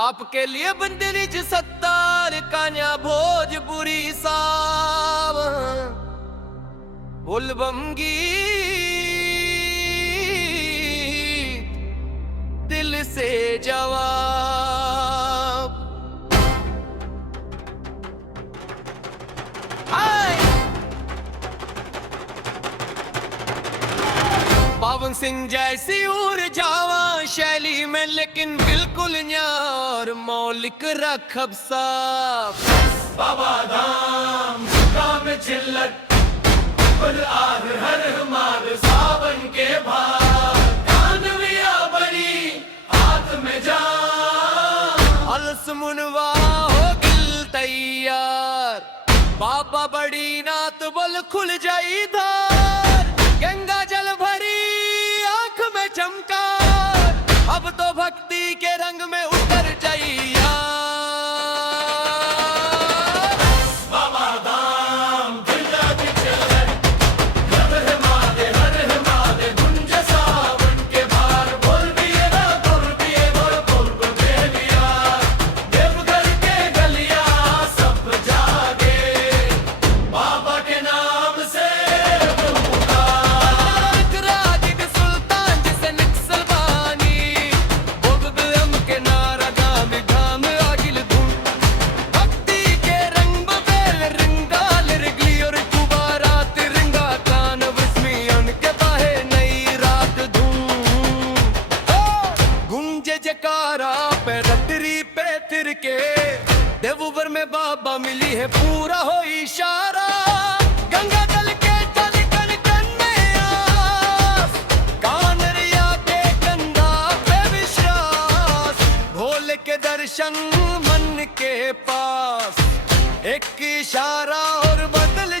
आपके लिए बंदरीज 70 कान्या भोजपुरी साव बुलबमगी दिल से जवाब। पवन सिंह जैसी ऊर्जावा शैली में लेकिन बिल्कुल न्यार मौलिक रखब साफ। बाबा धाम काम चिल्लट पर आर हर हमार सावन के भार कानविया बड़ी हाथ में जान अलस मुनवा हो गिल तैयार बाबा बड़ी नात बोल खुल जाई धार गंगा जल भरी आंख में चमकार अब तो भक्ति के रंग में उतर जाइया। बाबा धाम दिल्ला की चिल्लट हर हमारे गुंज सावन के भार बोल दिए ना बोल दे दिया देवघर के गलियां सब जागे बाबा के नाम से पे रटरी पे तिर के देवघर में बाबा मिली है पूरा हो इशारा गंगा जल के जल कण कण में आस कानरिया के कंधा पे विश्वास भोले के दर्शन मन के पास एक इशारा और बदल